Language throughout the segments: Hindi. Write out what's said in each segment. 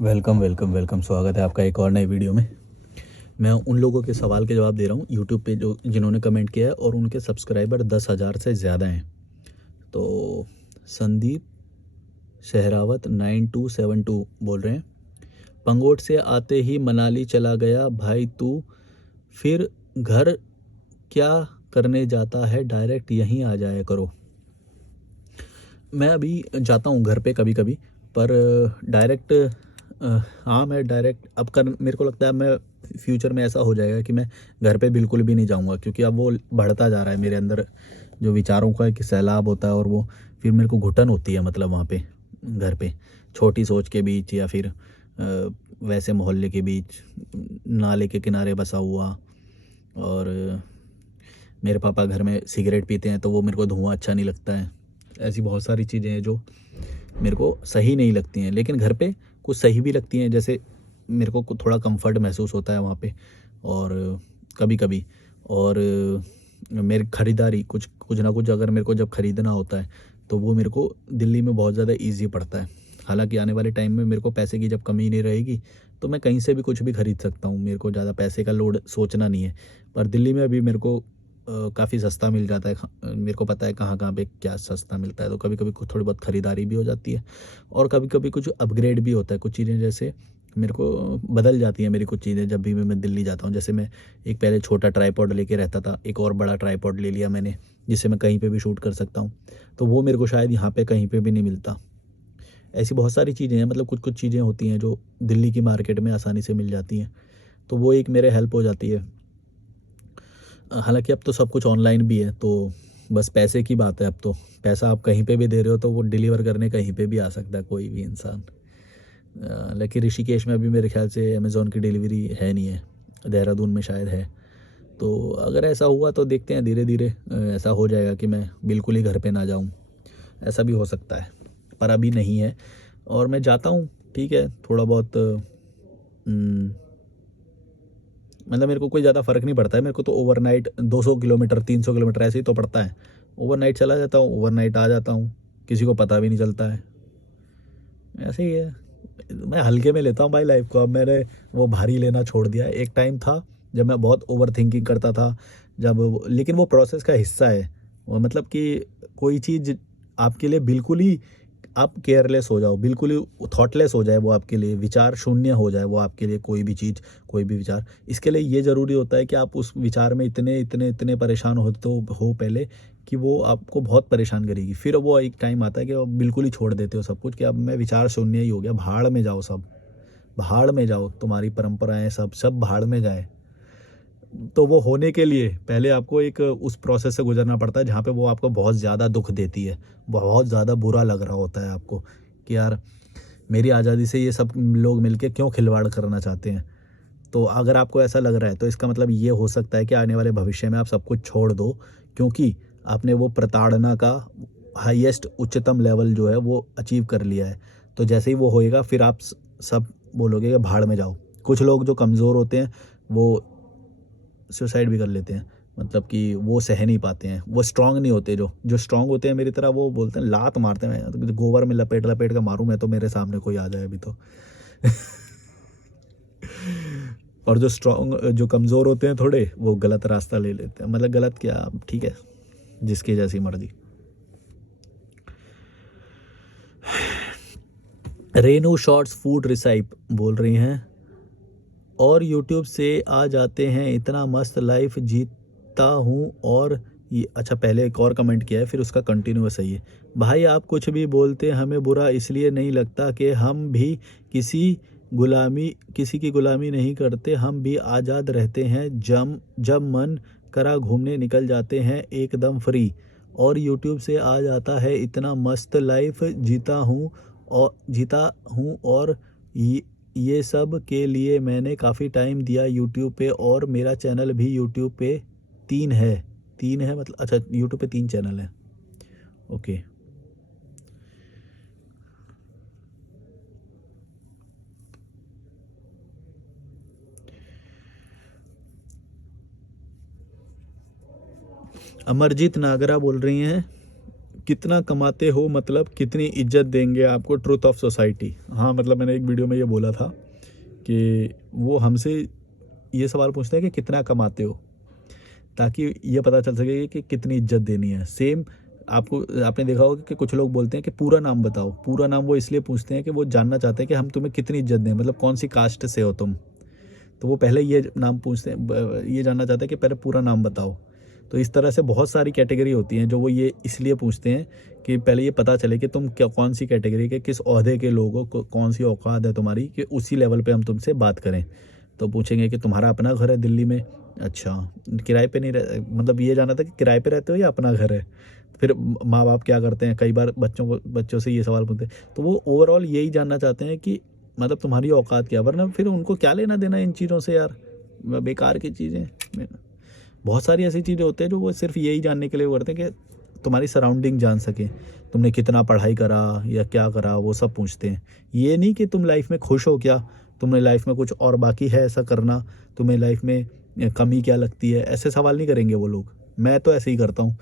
वेलकम वेलकम वेलकम, स्वागत है आपका एक और नए वीडियो में। मैं उन लोगों के सवाल के जवाब दे रहा हूँ यूट्यूब पे जो जिन्होंने कमेंट किया है और उनके सब्सक्राइबर 10,000 से ज़्यादा हैं। तो संदीप शहरावत 9272 बोल रहे हैं, पंगोट से आते ही मनाली चला गया भाई तू, फिर घर क्या करने जाता है, डायरेक्ट यहीं आ जाया करो। मैं अभी जाता हूँ घर पे कभी कभी, पर डायरेक्ट हाँ मैं डायरेक्ट अब कर मेरे को लगता है मैं फ्यूचर में ऐसा हो जाएगा कि मैं घर पे बिल्कुल भी नहीं जाऊँगा, क्योंकि अब वो बढ़ता जा रहा है मेरे अंदर जो विचारों का एक सैलाब होता है, और वो फिर मेरे को घुटन होती है, मतलब वहाँ पे घर पे छोटी सोच के बीच या फिर वैसे मोहल्ले के बीच, नाले के किनारे बसा हुआ। और मेरे पापा घर में सिगरेट पीते हैं तो वो मेरे को धुआं अच्छा नहीं लगता है। ऐसी बहुत सारी चीज़ें हैं जो मेरे को सही नहीं लगती हैं, लेकिन घर पे कुछ सही भी लगती हैं, जैसे मेरे को थोड़ा कंफर्ट महसूस होता है वहाँ पे। और कभी कभी और मेरी ख़रीदारी कुछ कुछ ना कुछ अगर मेरे को जब ख़रीदना होता है तो वो मेरे को दिल्ली में बहुत ज़्यादा ईजी पड़ता है। हालांकि आने वाले टाइम में मेरे को पैसे की जब कमी नहीं रहेगी तो मैं कहीं से भी कुछ भी ख़रीद सकता हूँ, मेरे को ज़्यादा पैसे का लोड सोचना नहीं है। पर दिल्ली में अभी मेरे को काफ़ी सस्ता मिल जाता है, मेरे को पता है कहाँ कहाँ पे क्या सस्ता मिलता है, तो कभी कभी थोड़ी बहुत ख़रीदारी भी हो जाती है। और कभी कभी कुछ अपग्रेड भी होता है, कुछ चीज़ें जैसे मेरे को बदल जाती हैं मेरी कुछ चीज़ें जब भी मैं दिल्ली जाता हूँ। जैसे मैं एक पहले छोटा ट्राईपॉड लेके रहता था, एक और बड़ा ट्राईपॉड ले लिया मैंने, जिससे मैं कहीं पे भी शूट कर सकता हूँ। तो वो मेरे को शायद यहाँ पे कहीं पे भी नहीं मिलता। ऐसी बहुत सारी चीज़ें हैं, मतलब कुछ कुछ चीज़ें होती हैं जो दिल्ली की मार्केट में आसानी से मिल जाती हैं, तो वो एक मेरे हेल्प हो जाती है। हालांकि अब तो सब कुछ ऑनलाइन भी है, तो बस पैसे की बात है। अब तो पैसा आप कहीं पे भी दे रहे हो तो वो डिलीवर करने कहीं पे भी आ सकता है कोई भी इंसान। लेकिन ऋषिकेश में अभी मेरे ख्याल से अमेज़ोन की डिलीवरी है नहीं है, देहरादून में शायद है। तो अगर ऐसा हुआ तो देखते हैं, धीरे धीरे ऐसा हो जाएगा कि मैं बिल्कुल ही घर पे ना जाऊं, ऐसा भी हो सकता है, पर अभी नहीं है। और मैं जाता हूँ, ठीक है, थोड़ा बहुत मतलब मेरे को कोई ज़्यादा फ़र्क नहीं पड़ता है। मेरे को तो ओवरनाइट 200 किलोमीटर 300 किलोमीटर ऐसे ही तो पड़ता है। ओवरनाइट चला जाता हूँ, ओवरनाइट आ जाता हूँ, किसी को पता भी नहीं चलता है। ऐसे ही है, मैं हल्के में लेता हूँ भाई लाइफ को। अब मैंने वो भारी लेना छोड़ दिया है। एक टाइम था जब मैं बहुत ओवर थिंकिंग करता था, लेकिन वो प्रोसेस का हिस्सा है। वो मतलब कि कोई चीज़ आपके लिए बिल्कुल ही आप केयरलेस हो जाओ, बिल्कुल ही थॉटलेस हो जाए, वो आपके लिए विचार शून्य हो जाए, वो आपके लिए कोई भी चीज़, कोई भी विचार, इसके लिए ये ज़रूरी होता है कि आप उस विचार में इतने इतने इतने परेशान हो पहले कि वो आपको बहुत परेशान करेगी। फिर वो एक टाइम आता है कि आप बिल्कुल ही छोड़ देते हो सब कुछ, कि अब मैं विचार शून्य ही हो गया, भाड़ में जाओ सब, भाड़ में जाओ, तुम्हारी परंपराएं सब सब भाड़ में जाए। तो वो होने के लिए पहले आपको एक उस प्रोसेस से गुजरना पड़ता है जहाँ पे वो आपको बहुत ज़्यादा दुख देती है, बहुत ज़्यादा बुरा लग रहा होता है आपको कि यार मेरी आज़ादी से ये सब लोग मिलके क्यों खिलवाड़ करना चाहते हैं। तो अगर आपको ऐसा लग रहा है तो इसका मतलब ये हो सकता है कि आने वाले भविष्य में आप सब कुछ छोड़ दो, क्योंकि आपने वो प्रताड़ना का हाईएस्ट उच्चतम लेवल जो है वो अचीव कर लिया है। तो जैसे ही वो होएगा फिर आप सब बोलोगे कि भाड़ में जाओ। कुछ लोग जो कमज़ोर होते हैं वो सुसाइड भी कर लेते हैं, मतलब कि वो सह नहीं पाते हैं, वो स्ट्रांग नहीं होते। जो जो स्ट्रांग होते हैं मेरी तरह, वो बोलते हैं लात मारते हैं, मैं गोबर में लपेट लपेट कर मारूं मैं तो मेरे सामने कोई आ जाए अभी तो। और जो स्ट्रांग जो कमज़ोर होते हैं थोड़े, वो गलत रास्ता ले लेते हैं, मतलब गलत क्या, ठीक है, जिसकी जैसी मर्जी। रेनू शॉर्ट्स फूड रिसाइप बोल रही हैं, और यूट्यूब से आ जाते हैं, इतना मस्त लाइफ जीता हूँ। और ये अच्छा, पहले एक और कमेंट किया है फिर उसका कंटिन्यूअस है ये, भाई आप कुछ भी बोलते हमें बुरा इसलिए नहीं लगता कि हम भी किसी किसी की गुलामी नहीं करते, हम भी आज़ाद रहते हैं, जब जब मन करा घूमने निकल जाते हैं एकदम फ्री। और यूट्यूब से आ जाता है, इतना मस्त लाइफ जीता हूँ। और ये सब के लिए मैंने काफ़ी टाइम दिया यूट्यूब पे, और मेरा चैनल भी यूट्यूब पे 3 है। 3 है मतलब, अच्छा यूट्यूब पे 3 चैनल हैं, ओके। अमरजीत नागरा बोल रही हैं कितना कमाते हो मतलब कितनी इज्जत देंगे आपको, ट्रूथ ऑफ सोसाइटी। हाँ मतलब मैंने एक वीडियो में ये बोला था कि वो हमसे ये सवाल पूछते हैं कि कितना कमाते हो, ताकि ये पता चल सके कि कितनी इज्जत देनी है। सेम आपने देखा होगा कि कुछ लोग बोलते हैं कि पूरा नाम बताओ। पूरा नाम वो इसलिए पूछते हैं कि वो जानना चाहते हैं कि हम तुम्हें कितनी इज्जत दें, मतलब कौन सी कास्ट से हो तुम। तो वो पहले ये नाम पूछते हैं, ये जानना चाहते हैं कि पहले पूरा नाम बताओ। तो इस तरह से बहुत सारी कैटेगरी होती हैं जो वो ये इसलिए पूछते हैं कि पहले ये पता चले कि तुम क्या कौन सी कैटेगरी के, किस ओहदे के लोगों को, कौन सी औकात है तुम्हारी, कि उसी लेवल पे हम तुमसे बात करें। तो पूछेंगे कि तुम्हारा अपना घर है दिल्ली में, अच्छा किराए पे नहीं रह, मतलब ये जानना था कि किराए पे रहते हो या अपना घर है। फिर माँ बाप क्या करते हैं, कई बार बच्चों से ये सवाल पूछते हैं। तो वो ओवरऑल यही जानना चाहते हैं कि मतलब तुम्हारी औकात क्या, वरना फिर उनको क्या लेना देना इन चीज़ों से यार, बेकार की चीज़ें। बहुत सारी ऐसी चीज़ें होती हैं जो वो सिर्फ यही जानने के लिए करते हैं कि तुम्हारी सराउंडिंग जान सकें, तुमने कितना पढ़ाई करा या क्या करा, वो सब पूछते हैं। ये नहीं कि तुम लाइफ में खुश हो क्या, तुमने लाइफ में कुछ और बाकी है ऐसा करना, तुम्हें लाइफ में कमी क्या लगती है, ऐसे सवाल नहीं करेंगे वो लोग। मैं तो ऐसे ही करता हूँ,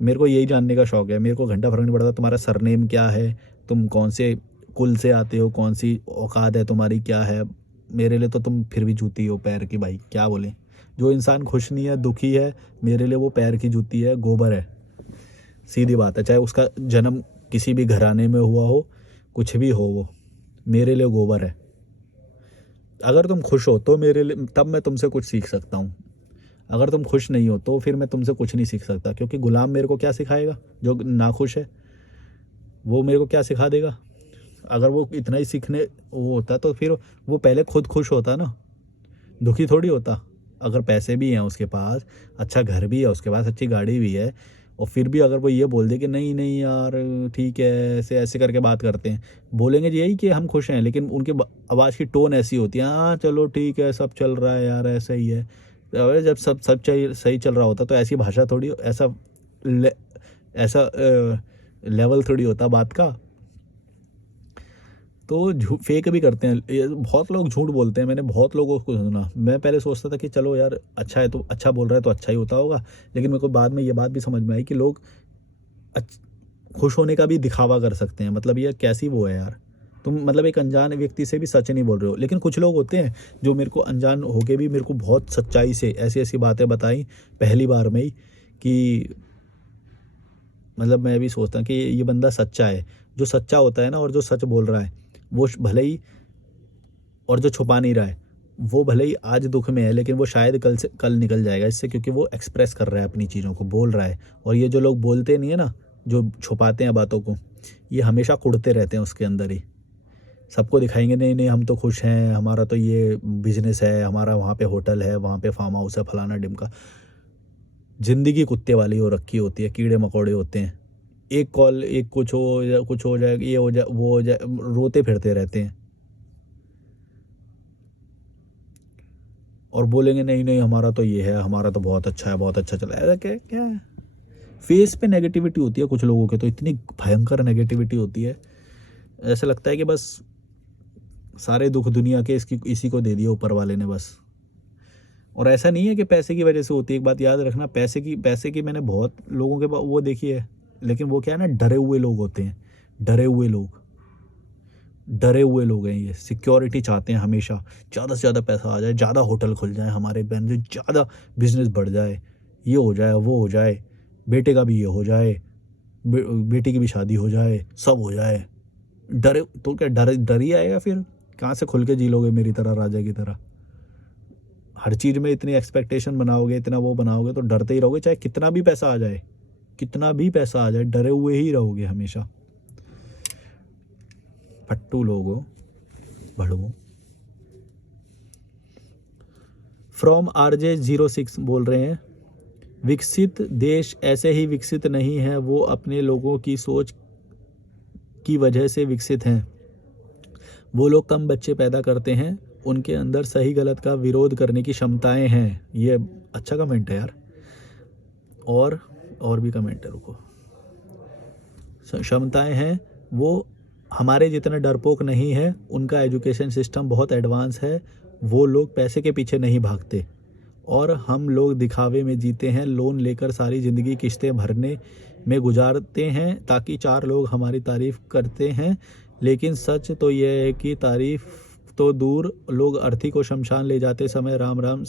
मेरे को यही जानने का शौक़ है। मेरे को घंटा फर्क नहीं पड़ता तुम्हारा सरनेम क्या है, तुम कौन से कुल से आते हो, कौन सी औकात है तुम्हारी, क्या है। मेरे लिए तो तुम फिर भी जूती हो पैर की, भाई क्या बोले। जो इंसान खुश नहीं है, दुखी है, मेरे लिए वो पैर की जूती है, गोबर है। सीधी बात है, चाहे उसका जन्म किसी भी घराने में हुआ हो, कुछ भी हो, वो मेरे लिए गोबर है। अगर तुम खुश हो तो मेरे लिए, तब मैं तुमसे कुछ सीख सकता हूँ। अगर तुम खुश नहीं हो तो फिर मैं तुमसे कुछ नहीं सीख सकता, क्योंकि गुलाम मेरे को क्या सिखाएगा, जो नाखुश है वो मेरे को क्या सिखा देगा। अगर वो इतना ही सीखने वो होता तो फिर वो पहले खुद खुश होता ना, दुखी थोड़ी होता। अगर पैसे भी हैं उसके पास, अच्छा घर भी है उसके पास, अच्छी गाड़ी भी है, और फिर भी अगर वो ये बोल दे कि नहीं नहीं यार ठीक है, ऐसे ऐसे करके बात करते हैं, बोलेंगे यही कि हम खुश हैं, लेकिन उनके आवाज़ की टोन ऐसी होती है, हाँ चलो ठीक है सब चल रहा है यार, ऐसा ही है। अरे जब सब सब सही चल रहा होता तो ऐसी भाषा थोड़ी, ऐसा लेवल थोड़ी होता बात का। तो फेक भी करते हैं ये, बहुत लोग झूठ बोलते हैं। मैंने बहुत लोगों को सुना, मैं पहले सोचता था कि चलो यार अच्छा है तो अच्छा बोल रहा है तो अच्छा ही होता होगा, लेकिन मेरे को बाद में ये बात भी समझ में आई कि लोग खुश होने का भी दिखावा कर सकते हैं। मतलब ये कैसी वो है यार, तुम मतलब एक अनजान व्यक्ति से भी सच नहीं बोल रहे हो। लेकिन कुछ लोग होते हैं जो मेरे को अनजान होके भी मेरे को बहुत सच्चाई से ऐसी ऐसी बातें बताई पहली बार में ही, कि मतलब मैं भी सोचता हूँ कि ये बंदा सच्चा है। जो सच्चा होता है ना, और जो सच बोल रहा है वो भले ही, और जो छुपा नहीं रहा है वो भले ही आज दुख में है, लेकिन वो शायद कल निकल जाएगा इससे, क्योंकि वो एक्सप्रेस कर रहा है अपनी चीज़ों को, बोल रहा है। और ये जो लोग बोलते नहीं है ना, जो छुपाते हैं बातों को, ये हमेशा कुढ़ते रहते हैं उसके अंदर ही। सबको दिखाएंगे नहीं नहीं हम तो खुश हैं, हमारा तो ये बिजनेस है, हमारा वहाँ पे होटल है, वहाँ पे फार्म हाउस है, फलाना डिमका। ज़िंदगी कुत्ते वाली हो रखी होती है, कीड़े मकोड़े होते हैं। एक कॉल, एक कुछ हो जाए, ये हो जाए, वो हो जाए, रोते फिरते रहते हैं और बोलेंगे नहीं नहीं हमारा तो ये है, हमारा तो बहुत अच्छा है, बहुत अच्छा चला है। ऐसा क्या क्या है? फेस पे नेगेटिविटी होती है कुछ लोगों के, तो इतनी भयंकर नेगेटिविटी होती है, ऐसा लगता है कि बस सारे दुख दुनिया के इसी को दे दिया ऊपर वाले ने बस। और ऐसा नहीं है कि पैसे की वजह से होती है, एक बात याद रखना, पैसे की मैंने बहुत लोगों के वो देखी है, लेकिन वो क्या है ना, डरे हुए लोग होते हैं। डरे हुए लोग हैं ये, सिक्योरिटी चाहते हैं हमेशा, ज़्यादा से ज़्यादा पैसा आ जाए, ज़्यादा होटल खुल जाए हमारे बहन, ज़्यादा बिजनेस बढ़ जाए, ये हो जाए वो हो जाए, बेटे का भी ये हो जाए, बेटी की भी शादी हो जाए, सब हो जाए। डरे तो क्या डर ही आएगा फिर, कहाँ से खुल के जी लोगे मेरी तरह, राजा की तरह। हर चीज़ में इतनी एक्सपेक्टेशन बनाओगे, इतना वो बनाओगे तो डरते ही रहोगे, चाहे कितना भी पैसा आ जाए, कितना भी पैसा आ जाए, डरे हुए ही रहोगे हमेशा। फट्टू लोगो भड़वो। फ्रॉम RJ06 बोल रहे हैं, विकसित देश ऐसे ही विकसित नहीं है, वो अपने लोगों की सोच की वजह से विकसित हैं। वो लोग कम बच्चे पैदा करते हैं, उनके अंदर सही गलत का विरोध करने की क्षमताएं हैं। ये अच्छा कमेंट है यार, और भी कमेंट है, रुको। क्षमताएं हैं, वो हमारे जितना डरपोक नहीं है, उनका एजुकेशन सिस्टम बहुत एडवांस है, वो लोग पैसे के पीछे नहीं भागते और हम लोग दिखावे में जीते हैं, लोन लेकर सारी ज़िंदगी किस्तें भरने में गुजारते हैं ताकि 4 लोग हमारी तारीफ़ करते हैं। लेकिन सच तो यह है कि तारीफ़ तो दूर, लोग अर्थी को शमशान ले जाते समय राम राम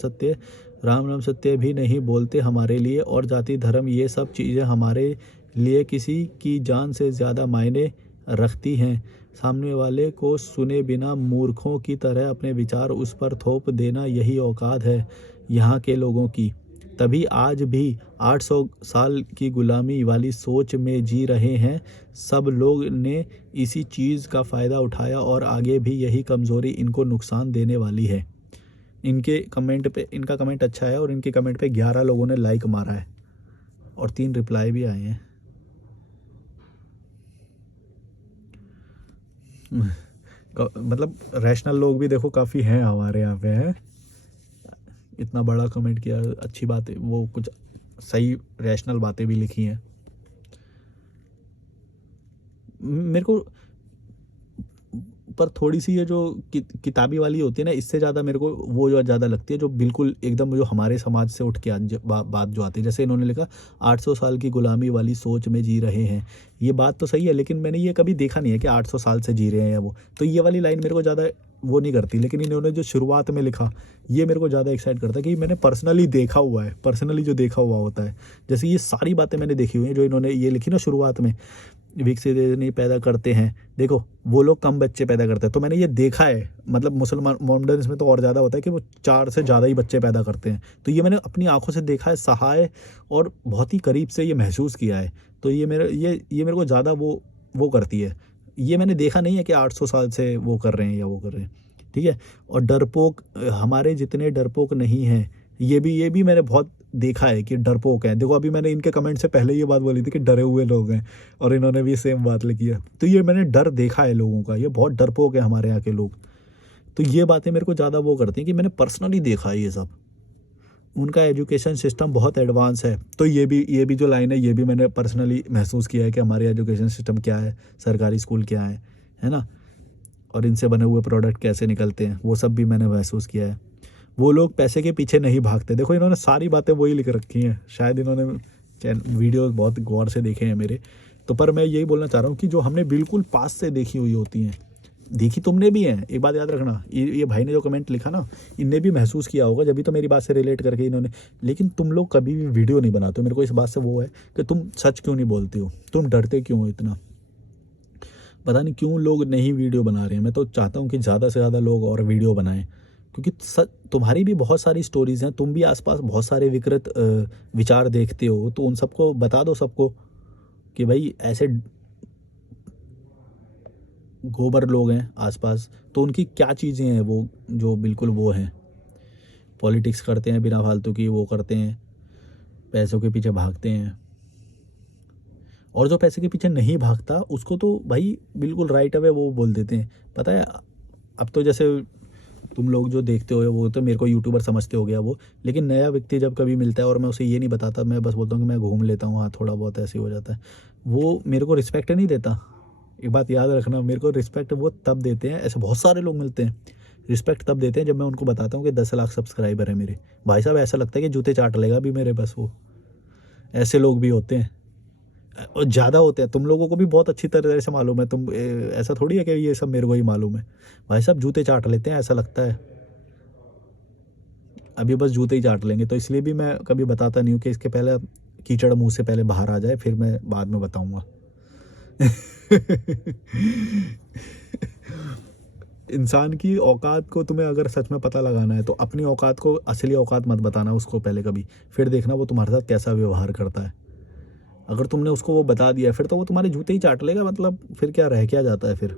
सत्य भी नहीं बोलते हमारे लिए। और जाति धर्म ये सब चीज़ें हमारे लिए किसी की जान से ज़्यादा मायने रखती हैं। सामने वाले को सुने बिना मूर्खों की तरह अपने विचार उस पर थोप देना, यही औकात है यहाँ के लोगों की। तभी आज भी 800 साल की गुलामी वाली सोच में जी रहे हैं। सब लोग ने इसी चीज़ का फ़ायदा उठाया और आगे भी यही कमज़ोरी इनको नुकसान देने वाली है। इनका कमेंट अच्छा है और इनके कमेंट पे 11 लोगों ने लाइक मारा है और 3 रिप्लाई भी आए हैं। मतलब रैशनल लोग भी देखो काफ़ी हैं हमारे यहाँ पे, हैं। इतना बड़ा कमेंट किया, अच्छी बात है, वो कुछ सही रैशनल बातें भी लिखी हैं। मेरे को पर थोड़ी सी ये जो किताबी वाली होती है ना, इससे ज़्यादा मेरे को वो जो ज़्यादा लगती है जो बिल्कुल एकदम जो हमारे समाज से उठ के बात जो आती है। जैसे इन्होंने लिखा 800 साल की गुलामी वाली सोच में जी रहे हैं। ये बात तो सही है, लेकिन मैंने ये कभी देखा नहीं है कि 800 साल से जी रहे हैं या वो, तो ये वाली लाइन मेरे को ज़्यादा वो नहीं करती। लेकिन इन्होंने जो शुरुआत में लिखा, ये मेरे को ज़्यादा एक्साइट करता है कि मैंने पर्सनली देखा हुआ है, पर्सनली जो देखा हुआ होता है। जैसे ये सारी बातें मैंने देखी हुई हैं जो इन्होंने ये लिखी ना शुरुआत में, विकसित नहीं पैदा करते हैं, देखो वो लोग कम बच्चे पैदा करते हैं। तो मैंने ये देखा है, मतलब मुसलमान मॉडर्न्स में तो और ज़्यादा होता है कि वो 4 से ज़्यादा ही बच्चे पैदा करते हैं। तो ये मैंने अपनी आंखों से देखा है, सहा है और बहुत ही करीब से ये महसूस किया है। तो ये मेरे को ज़्यादा वो करती है। ये मैंने देखा नहीं है कि 800 साल से वो कर रहे हैं या वो कर रहे हैं, ठीक है। और डरपोक हमारे जितने डरपोक नहीं हैं, ये भी मैंने बहुत देखा है कि डरपोक हैं। देखो अभी मैंने इनके कमेंट से पहले ये बात बोली थी कि डरे हुए लोग हैं, और इन्होंने भी सेम बात लिखी है। तो ये मैंने डर देखा है लोगों का, ये बहुत डरपोक है हमारे यहाँ के लोग। तो ये बातें मेरे को ज़्यादा वो करती हैं कि मैंने पर्सनली देखा है ये सब। उनका एजुकेशन सिस्टम बहुत एडवांस है। तो ये भी जो लाइन है, ये भी मैंने पर्सनली महसूस किया है कि हमारे एजुकेशन सिस्टम क्या है, सरकारी स्कूल क्या है ना, और इनसे बने हुए प्रोडक्ट कैसे निकलते हैं, वो सब भी मैंने महसूस किया है। वो लोग पैसे के पीछे नहीं भागते। देखो इन्होंने सारी बातें वही लिख रखी हैं, शायद इन्होंने वीडियो बहुत गौर से देखे हैं मेरे। तो पर मैं यही बोलना चाह रहा हूँ कि जो हमने बिल्कुल पास से देखी हुई होती हैं, देखी तुमने भी हैं, एक बात याद रखना, ये भाई ने जो कमेंट लिखा ना, इनने भी महसूस किया होगा, जब भी तो मेरी बात से रिलेट करके इन्होंने। लेकिन तुम लोग कभी भी वीडियो नहीं बनाते हो। मेरे को इस बात से वो है कि तुम सच क्यों नहीं बोलते हो, तुम डरते क्यों हो इतना, पता नहीं क्यों लोग नहीं वीडियो बना रहे हैं। मैं तो चाहता हूँ कि ज़्यादा से ज़्यादा लोग और वीडियो बनाएं, क्योंकि तुम्हारी भी बहुत सारी स्टोरीज़ हैं, तुम भी आसपास बहुत सारे विकृत विचार देखते हो, तो उन सबको बता दो सबको कि भाई ऐसे गोबर लोग हैं आसपास, तो उनकी क्या चीज़ें हैं वो जो बिल्कुल वो हैं, पॉलिटिक्स करते हैं बिना फालतू की, वो करते हैं, पैसों के पीछे भागते हैं। और जो पैसे के पीछे नहीं भागता उसको तो भाई बिल्कुल राइट अवे वो बोल देते हैं। पता है, अब तो जैसे तुम लोग जो देखते हो वो तो मेरे को यूट्यूबर समझते हो गया वो, लेकिन नया व्यक्ति जब कभी मिलता है और मैं उसे ये नहीं बताता, मैं बस बोलता हूँ कि मैं घूम लेता हूँ, हाँ थोड़ा बहुत ऐसे हो जाता है, वो मेरे को रिस्पेक्ट नहीं देता। एक बात याद रखना, मेरे को रिस्पेक्ट वो तब देते हैं, ऐसे बहुत सारे लोग मिलते हैं, रिस्पेक्ट तब देते हैं जब मैं उनको बताता हूँ कि 10 लाख सब्सक्राइबर है मेरे। भाई साहब ऐसा लगता है कि जूते चाट लेगा भी मेरे, बस वो ऐसे लोग भी होते हैं और ज़्यादा होते हैं। तुम लोगों को भी बहुत अच्छी तरह से मालूम है, तुम ऐसा थोड़ी है कि ये सब मेरे को ही मालूम है। भाई साहब जूते चाट लेते हैं, ऐसा लगता है अभी बस जूते ही चाट लेंगे। तो इसलिए भी मैं कभी बताता नहीं हूँ कि इसके पहले कीचड़ मुंह से पहले बाहर आ जाए, फिर मैं बाद में बताऊँगा। इंसान की औकात को तुम्हें अगर सच में पता लगाना है तो अपनी औकात को, असली औकात मत बताना उसको पहले कभी, फिर देखना वो तुम्हारे साथ कैसा व्यवहार करता है। अगर तुमने उसको वो बता दिया फिर तो वो तुम्हारे जूते ही चाट लेगा, मतलब फिर क्या रह क्या जाता है फिर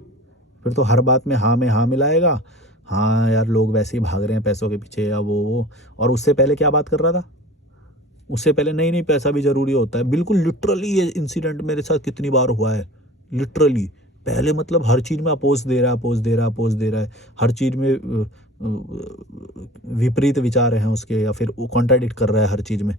तो हर बात में हाँ मिलाएगा। हाँ यार लोग वैसे ही भाग रहे हैं पैसों के पीछे या वो। और उससे पहले क्या बात कर रहा था, उससे पहले नहीं पैसा भी ज़रूरी होता है। बिल्कुल लिटरली ये इंसिडेंट मेरे साथ कितनी बार हुआ है, लिटरली। पहले मतलब हर चीज़ में अपोज दे रहा है, हर चीज़ में विपरीत विचार हैं उसके, या फिर वो कॉन्ट्राडिक्ट कर रहा है हर चीज़ में।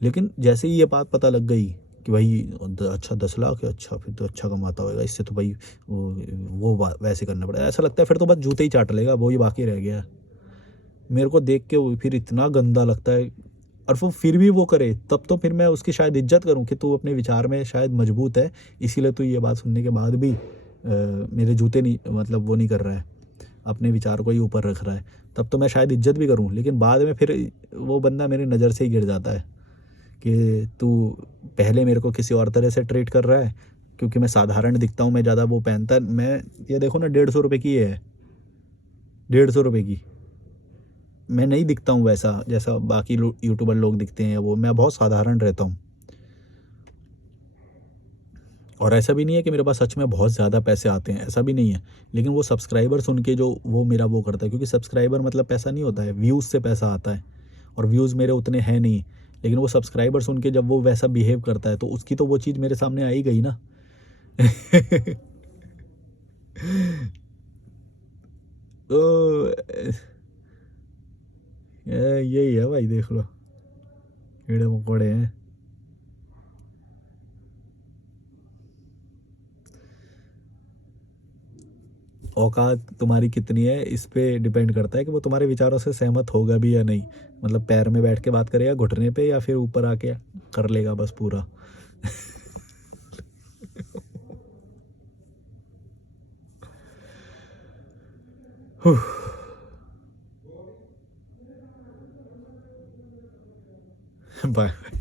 लेकिन जैसे ही ये बात पता लग गई कि भाई अच्छा 10 लाख है, अच्छा फिर तो अच्छा कमाता होगा, इससे तो भाई वो वैसे करना पड़ेगा, ऐसा लगता है फिर तो बस जूते ही चाट लेगा, वो ही बाकी रह गया। मेरे को देख के वो फिर इतना गंदा लगता है। और वो फिर भी वो करे तब तो फिर मैं उसकी शायद इज्जत करूं कि तू अपने विचार में शायद मजबूत है, इसीलिए तू ये बात सुनने के बाद भी मेरे जूते नहीं, मतलब वो नहीं कर रहा है, अपने विचार को ही ऊपर रख रहा है। तब तो मैं शायद इज्जत भी करूं, लेकिन बाद में फिर वो बंदा मेरी नज़र से ही गिर जाता है कि तू पहले मेरे को किसी और तरह से ट्रीट कर रहा है, क्योंकि मैं साधारण दिखता हूँ, मैं ज़्यादा वो पहनता, मैं ये देखो ना 150 रुपये की ये है, 150 रुपये की। मैं नहीं दिखता हूँ वैसा जैसा बाकी यूट्यूबर लोग दिखते हैं, वो मैं बहुत साधारण रहता हूँ। और ऐसा भी नहीं है कि मेरे पास सच में बहुत ज़्यादा पैसे आते हैं, ऐसा भी नहीं है। लेकिन वो सब्सक्राइबर सुन के जो वो मेरा वो करता है, क्योंकि सब्सक्राइबर मतलब पैसा नहीं होता है, व्यूज़ से पैसा आता है, और व्यूज़ मेरे उतने हैं नहीं। लेकिन वो सब्सक्राइबर सुन के जब वो वैसा बिहेव करता है तो उसकी तो वो चीज़ मेरे सामने आई गई ना। तो यही है भाई, देख लो, कीड़े मकोड़े हैं। औकात तुम्हारी कितनी है इस पे डिपेंड करता है कि वो तुम्हारे विचारों से सहमत होगा भी या नहीं। मतलब पैर में बैठ के बात करेगा घुटने पे, या फिर ऊपर आके कर लेगा बस पूरा। बाय।